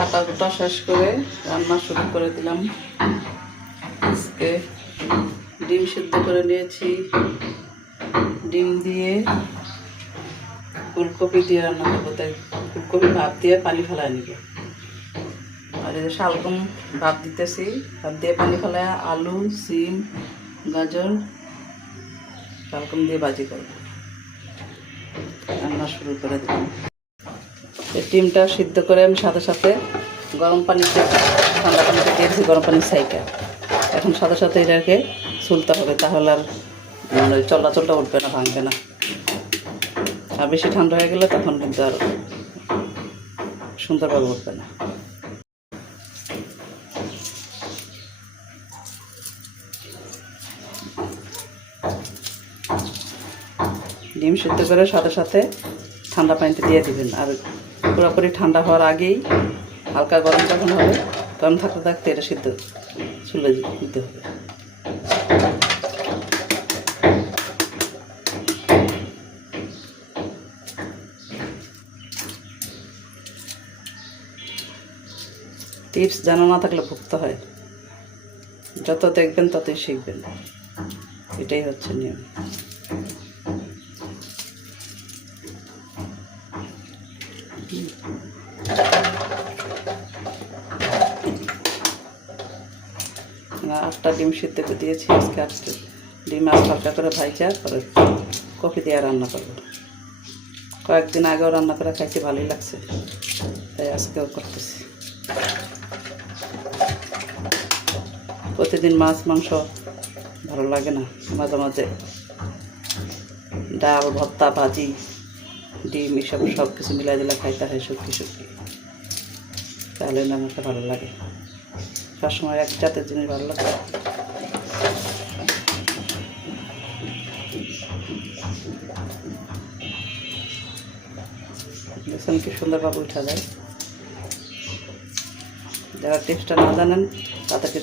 কাটা কুটা শেষ করে রান্না শুরু করে দিলাম। আজকে ডিম সিদ্ধ করে নিয়েছি, ডিম দিয়ে ফুলকপি দিয়ে রান্না করবো। তাই ফুলকপি ভাত দিয়ে পানি ফেলায় নিব। আর এই যে শালগম ভাত দিতেছি, ভাত দিয়ে পানি ফেলায় আলু, সিম, গাজর, শালগম দিয়ে ভাজি করবো। রান্না শুরু করে দিলাম। এই ডিমটা সিদ্ধ করে আমি সাথে সাথে গরম পানিতে, ঠান্ডা পানিতে দিয়েছি, গরম পানির সাইডে। এখন সাথে সাথে এটাকে ছুলতে হবে, তাহলে আর চলাচলটা উঠবে না, ভাঙবে না। আর বেশি ঠান্ডা হয়ে গেলে তখন কিন্তু আর সুন্দরভাবে উঠবে না। ডিম সিদ্ধ করে সাথে সাথে ঠান্ডা পানিতে দিয়ে দিবেন। আর পুরোপুরি ঠান্ডা হওয়ার আগেই হালকা গরম যখন হবে, গরম থাকতে থাকতে এটা সিদ্ধ চুলে দিতে হবে। টিপস জানা না থাকলে ভুগতে হয়, যত দেখবেন ততই শিখবেন, এটাই হচ্ছে নিয়ম। আটটা ডিম সিদ্ধ করে দিয়েছি। আজকে 8টা ডিম হালকা করে ভাইজা পরে কফি দিয়ে রান্না করবো। কয়েকদিন আগেও রান্না করে খাইছি, ভালোই লাগছে, তাই আজকেও করতেছি। প্রতিদিন মাছ মাংস ভালো লাগে না, মাঝে মাঝে ডাল, ভর্তা, ভাজি, ডিম এসব সব কিছু মিলাই দিলে খাইতে হয় শুটকি শুটকি, তাহলে না আমাকে ভালো লাগে। সবসময় এক জাতের জিনিস ভালো লাগে। দেখছেন কি সুন্দরভাবে উঠা যায়। যারা টিপসটা না জানেন তাদেরকে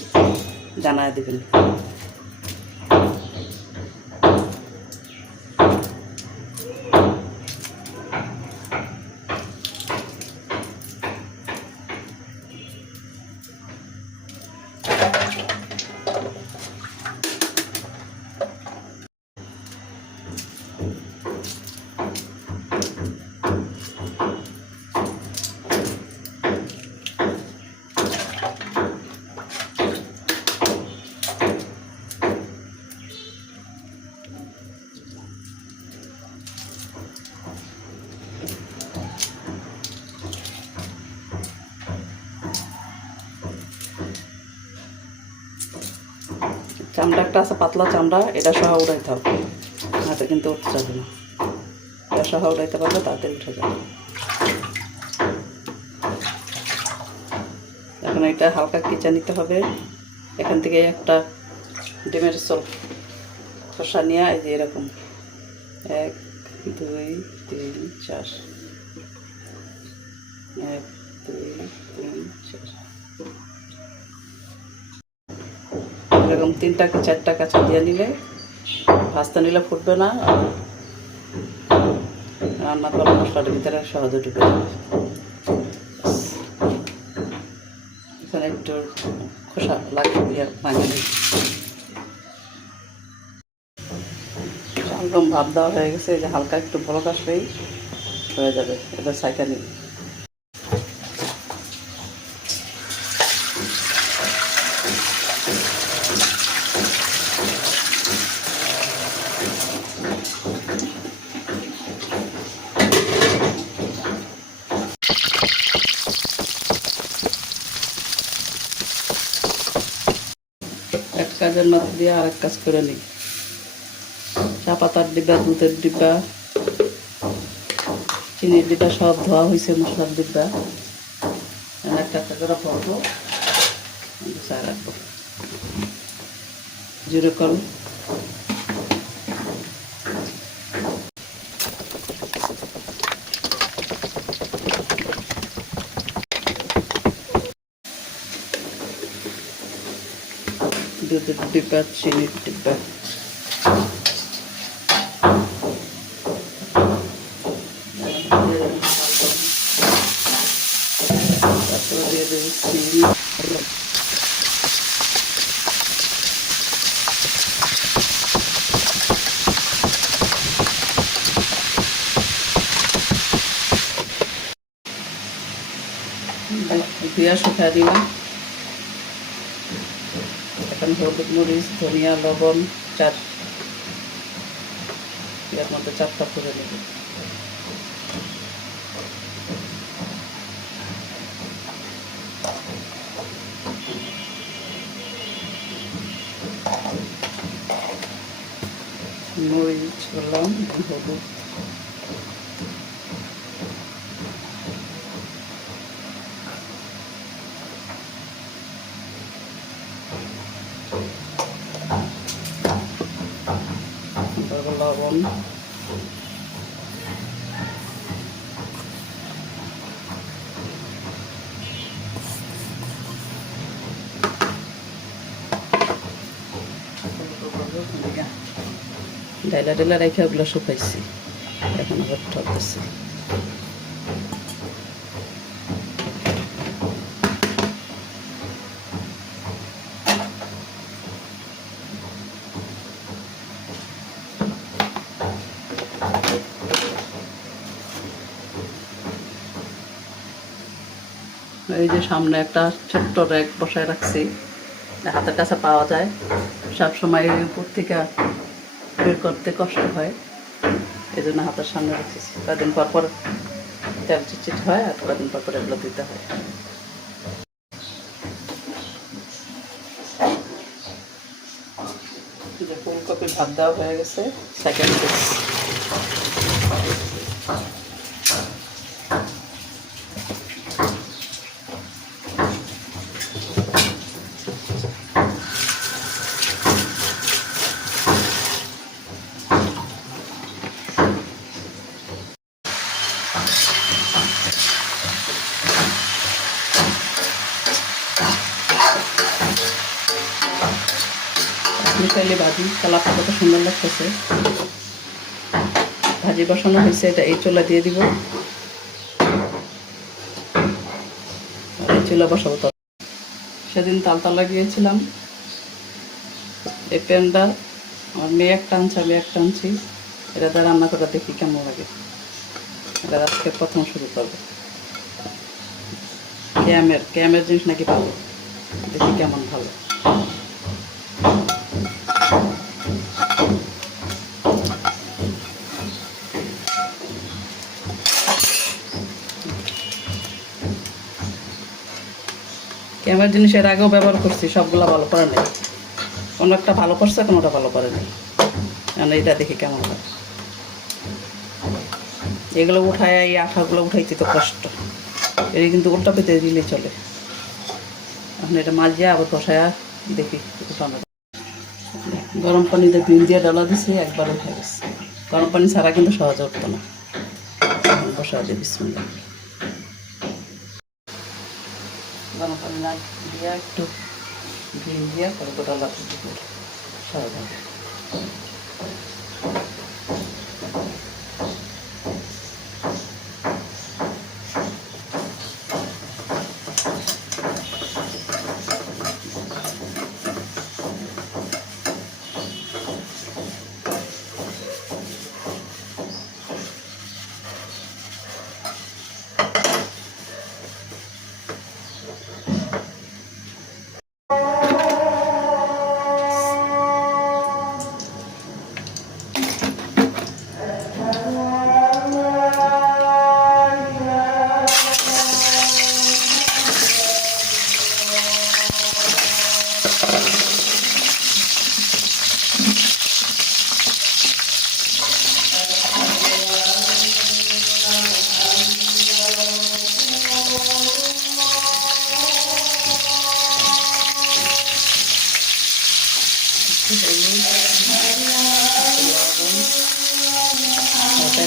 জানায় দেবেন। চামড়া একটা আছে, পাতলা চামড়া, এটা সহ উড়াইতে হবে, হাতে কিন্তু উঠতে যাবে না। এটা সহ উড়াইতে পারলে তাড়াতাড়ি উঠে যাবে। এখন এটা হালকা কিচা নিতে হবে। এখান থেকে একটা ডিমের খোসা নিয়ে এই যে এরকম 1 2 3 4, 1 2 3 4, এরকম 3টা কি 4টা কাঁচা দিয়ে নিলে, ভাজতে নিলে ফুটবে না, রান্না করা মশলাটার ভিতরে সহজে ঢুকে যাবে। এখানে একটু খোসা লাগিয়ে দিয়ে ভাঙিয়ে দিই। একদম ভাত দেওয়া হয়ে গেছে, এই যে হালকা একটু বলক আসলেই হয়ে যাবে। এবার সাইকা নিই। এক কাজের মধ্যে দিয়ে আরেক কাজ করে নিই। চা পাতার ডিব্বা, দুধের ডিব্বা, চিনির ডিব্বা সব ধোয়া হয়েছে, মশলার ডিব্বা একটা একটা করে ভরবো, চা রাখবো। জিরে কল, দুধের ডিব্বা, চিনির ডিব্বা, তারপরে দিয়ে দেবো সিম। দিয়া শুকা দিলাম। এখন হলুদ, মরিচ, ধনিয়া, লবণ এর মধ্যে 4টা করে নেব। মরিচ হলাম, হলুদ, লবণ, ডাইলা ডাইলা রেখে ওগুলো শুকাইছি, এখন আবার ঠকতেছি। এই যে সামনে একটা ছোট্ট র্যাক বসায় রাখছি, হাতের কাছে পাওয়া যায়, সবসময় উপর থেকে বের করতে কষ্ট হয়, এই জন্য হাতের সামনে রাখতেছি। কদিন পর পর তেল চিটচিট হয়, আর কদিন পর পর এগুলো দিতে হয়। যে ফুলকপির ভাত দেওয়া হয়ে গেছে, সেকেন্ড পিস। মিশাইলে ভাজি কালারটা কত সুন্দর লাগতেছে। ভাজি বসানো হয়েছে, এটা এই চুলা দিয়ে দিব, আর এই চুলা বসাবো। তো সেদিন তালতা লাগিয়েছিলাম, এই প্যানটা আমার মেয়ে একটা আনছে, আমি একটা আনছি। এটা দিয়ে রান্না করে দেখি কেমন লাগে। এটা আজকে প্রথম শুরু করবো। ক্যামের জিনিস নাকি ভালো, দেখি কেমন ভালো। ক্যামের জিনিস এর আগেও ব্যবহার করছি, সবগুলো ভালো করে নেই। কোনো একটা ভালো করছে, কোনোটা ভালো করে নেই। কারণ এটা দেখি কেমন হয়। এগুলো উঠায়, এই আঠাগুলো উঠাইতে তো কষ্ট। এটা কিন্তু উল্টা পেতে দিলে চলে। এখন এটা মাজিয়া আবার বসায়া দেখি উঠানো। গরম পানিতে ডিম দিয়ে ডালা দিছি, একবার উঠে গেছে। গরম পানি ছাড়া কিন্তু সহজে উঠতো না। বসা দিয়ে বিসমিল্লাহ। গরম পানি না দিয়ে একটু ডিম দিয়ে তারপর ডালা দিতে সহজ হবে।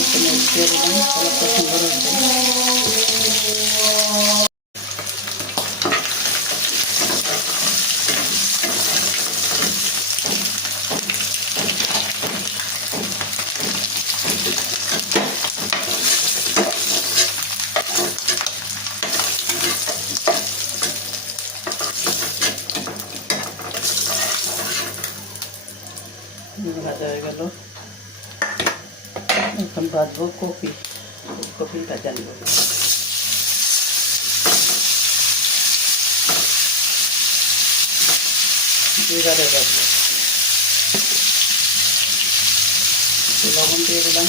একটু মরিচ দিয়ে দিলাম, কালারটা সুন্দর আসবে। ভাজা হয়ে গেল। এখন ভাজবো কপি, ফুলকপি ভাজা নিব। জিরারে ভাজবো, লবণ দিয়ে দিলাম।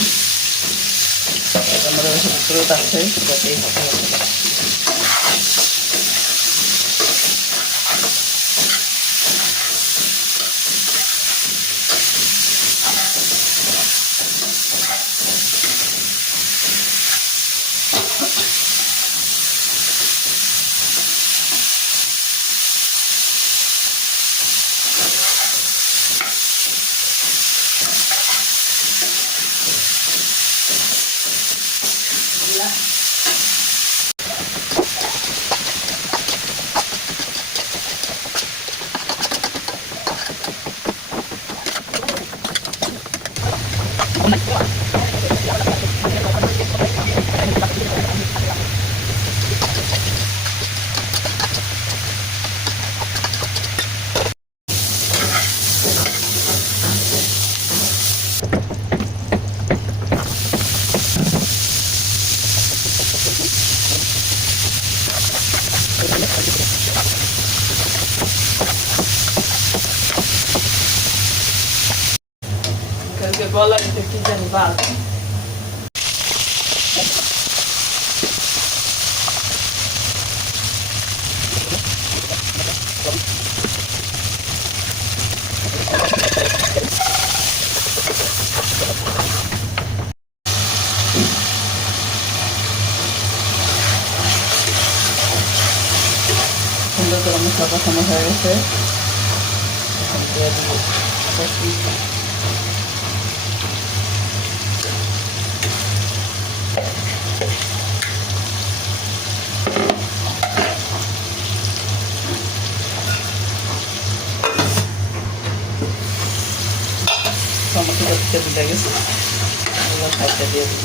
আমাদের হলুদ আছে, যাতেই হবে। গলা কি জানি বাল। সুন্দর করে মশলা কষানো হয়ে গেছে। টমেটো দিতে ভুলে গেছে, সাইডটা দিয়ে দিই।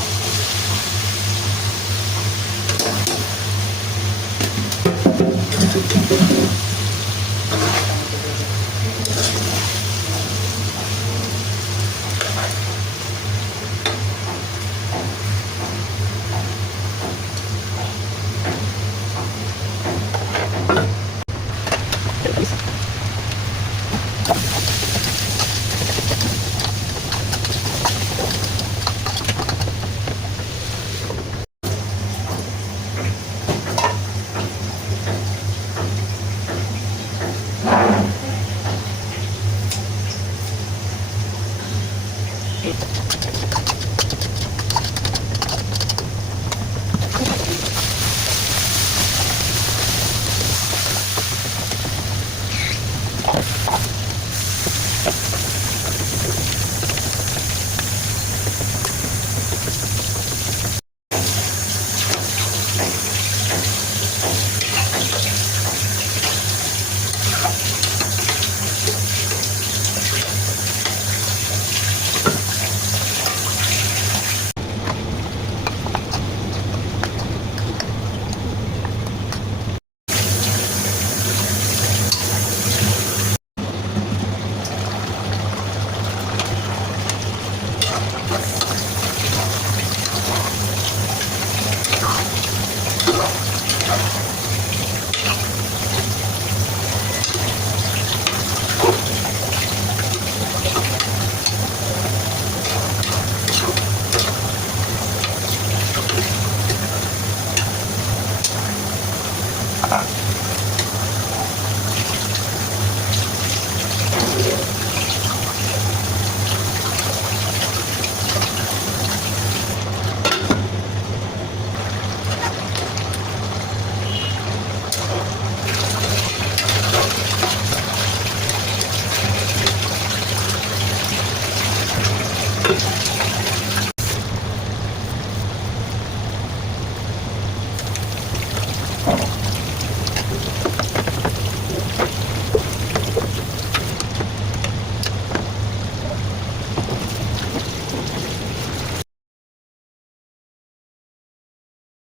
Ah.